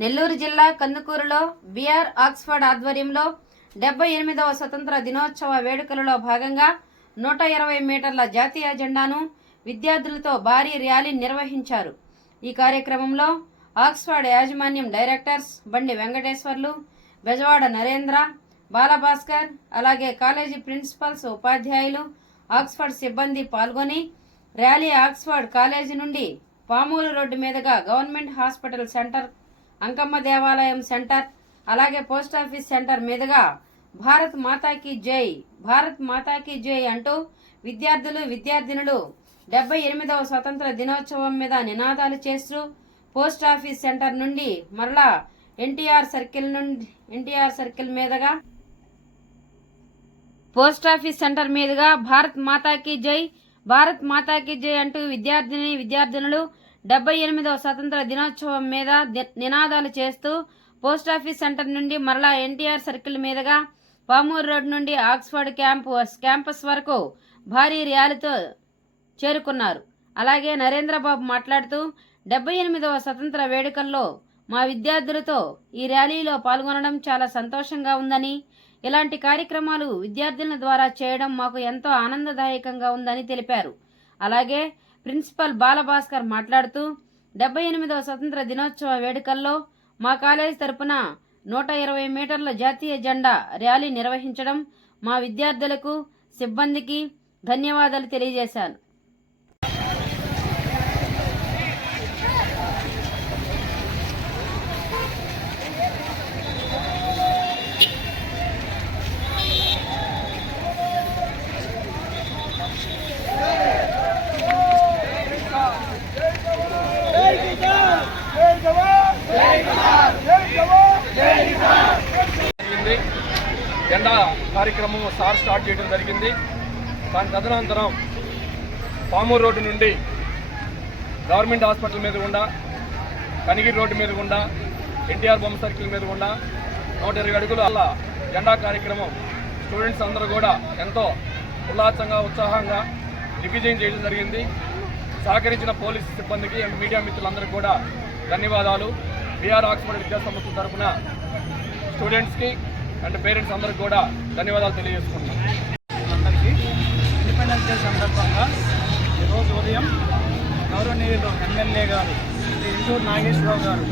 నెల్లూరు జిల్లా కందుకూరులో BR Oxford ఆధ్వర్యంలో డెబ్బై ఎనిమిదవ స్వతంత్ర దినోత్సవ వేడుకలలో భాగంగా నూట ఇరవై మీటర్ల జాతీయ జెండాను విద్యార్థులతో భారీ ర్యాలీ నిర్వహించారు. ఈ కార్యక్రమంలో ఆక్స్ఫర్డ్ యాజమాన్యం డైరెక్టర్స్ బండి వెంకటేశ్వర్లు బెజవాడ నరేంద్ర బాలభాస్కర్ అలాగే కాలేజీ ప్రిన్సిపల్స్ ఉపాధ్యాయులు ఆక్స్ఫర్డ్ సిబ్బంది పాల్గొని ర్యాలీ ఆక్స్ఫర్డ్ కాలేజీ నుండి పామూరు రోడ్డు మీదుగా గవర్నమెంట్ హాస్పిటల్ సెంటర్ అంకమ్మ దేవాలయం సెంటర్ అలాగే పోస్ట్ ఆఫీస్ సెంటర్ మీదుగా భారత్ మాతాకి జై భారత్ మాతాకి జై అంటూ విద్యార్థులు విద్యార్థినులు డెబ్బై ఎనిమిదవ స్వతంత్ర దినోత్సవం మీద నినాదాలు చేస్తూ పోస్ట్ ఆఫీస్ సెంటర్ నుండి మరలా ఎన్టీఆర్ సర్కిల్ నుండి ఎన్టీఆర్ సర్కిల్ మీదుగా పోస్ట్ ఆఫీస్ సెంటర్ మీదుగా భారత్ మాతాకి జై భారత్ మాతాకి జై అంటూ విద్యార్థిని విద్యార్థినులు డెబ్బై ఎనిమిదవ స్వతంత్ర దినోత్సవం మీద నినాదాలు చేస్తూ పోస్ట్ ఆఫీస్ సెంటర్ నుండి మరలా ఎన్టీఆర్ సర్కిల్ మీదుగా పామూరు రోడ్ నుండి ఆక్స్ఫర్డ్ క్యాంపస్ క్యాంపస్ వరకు భారీ ర్యాలీతో చేరుకున్నారు. అలాగే నరేంద్రబాబు మాట్లాడుతూ డెబ్బై ఎనిమిదవ స్వతంత్ర వేడుకల్లో మా విద్యార్థులతో ఈ ర్యాలీలో పాల్గొనడం చాలా సంతోషంగా ఉందని ఇలాంటి కార్యక్రమాలు విద్యార్థుల ద్వారా చేయడం మాకు ఎంతో ఆనందదాయకంగా ఉందని తెలిపారు. అలాగే ప్రిన్సిపల్ బాలభాస్కర్ మాట్లాడుతూ డెబ్బై ఎనిమిదవ స్వతంత్ర దినోత్సవ వేడుకల్లో మా కాలేజ్ తరపున నూట ఇరవై మీటర్ల జాతీయ జెండా ర్యాలీ నిర్వహించడం మా విద్యార్థులకు సిబ్బందికి ధన్యవాదాలు తెలియజేశాను. జెండా కార్యక్రమం సార్ స్టార్ట్ చేయడం జరిగింది. దాని తదనంతరం పామూరు రోడ్డు నుండి గవర్నమెంట్ హాస్పిటల్ మీద గుండా కనిగిరి రోడ్డు మీద గుండా ఎన్టీఆర్ బొమ్మ సర్కిల్ మీద గుండా నూట ఇరవై అడుగుల అలా జెండా కార్యక్రమం స్టూడెంట్స్ అందరూ కూడా ఎంతో ఉల్లాసంగా ఉత్సాహంగా దిగ్విజయం చేయడం జరిగింది. సహకరించిన పోలీసు సిబ్బందికి మీడియా మిత్రులందరికీ కూడా ధన్యవాదాలు. బీఆర్ ఆక్స్ఫర్డ్ విద్యాసంస్థ తరఫున స్టూడెంట్స్కి అంటే పేరెంట్స్ అందరికి కూడా ధన్యవాదాలు తెలియజేసుకుంటున్నాను అందరికీ ఇండిపెండెన్స్ డే సందర్భంగా ఈరోజు ఉదయం గౌరవనీయులు ఎమ్మెల్యే గారు శ్రీ ఇంటూరు నాగేశ్వరరావు గారు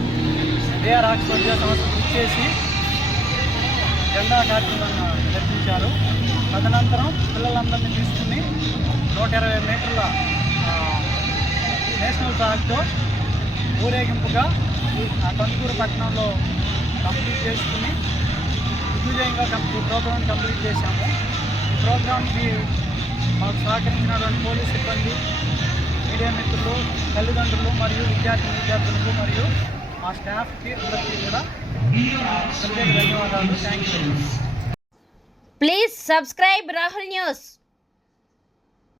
డిఆర్ ఆక్స్ఫర్డ్ విద్యా సంస్థ చేసి జెండా కార్యక్రమాన్ని నిర్మించారు తదనంతరం పిల్లలందరినీ తీసుకుని నూట ఇరవై మీటర్ల నేషనల్ ట్రాక్తో ఊరేగింపుగా ఆ కందుకూరు పట్టణంలో కంప్లీట్ చేసుకుని దిగ్విజయంగా ఈ ప్రోగ్రామ్ కంప్లీట్ చేశాము. ఈ ప్రోగ్రామ్కి మాకు సహకరించినటువంటి పోలీస్ సిబ్బంది మీడియా మిత్రులు తల్లిదండ్రులు మరియు విద్యార్థి విద్యార్థులకు మరియు మా స్టాఫ్కి అందరికీ కూడా ప్రత్యేక ధన్యవాదాలు. Thank you please subscribe Rahul news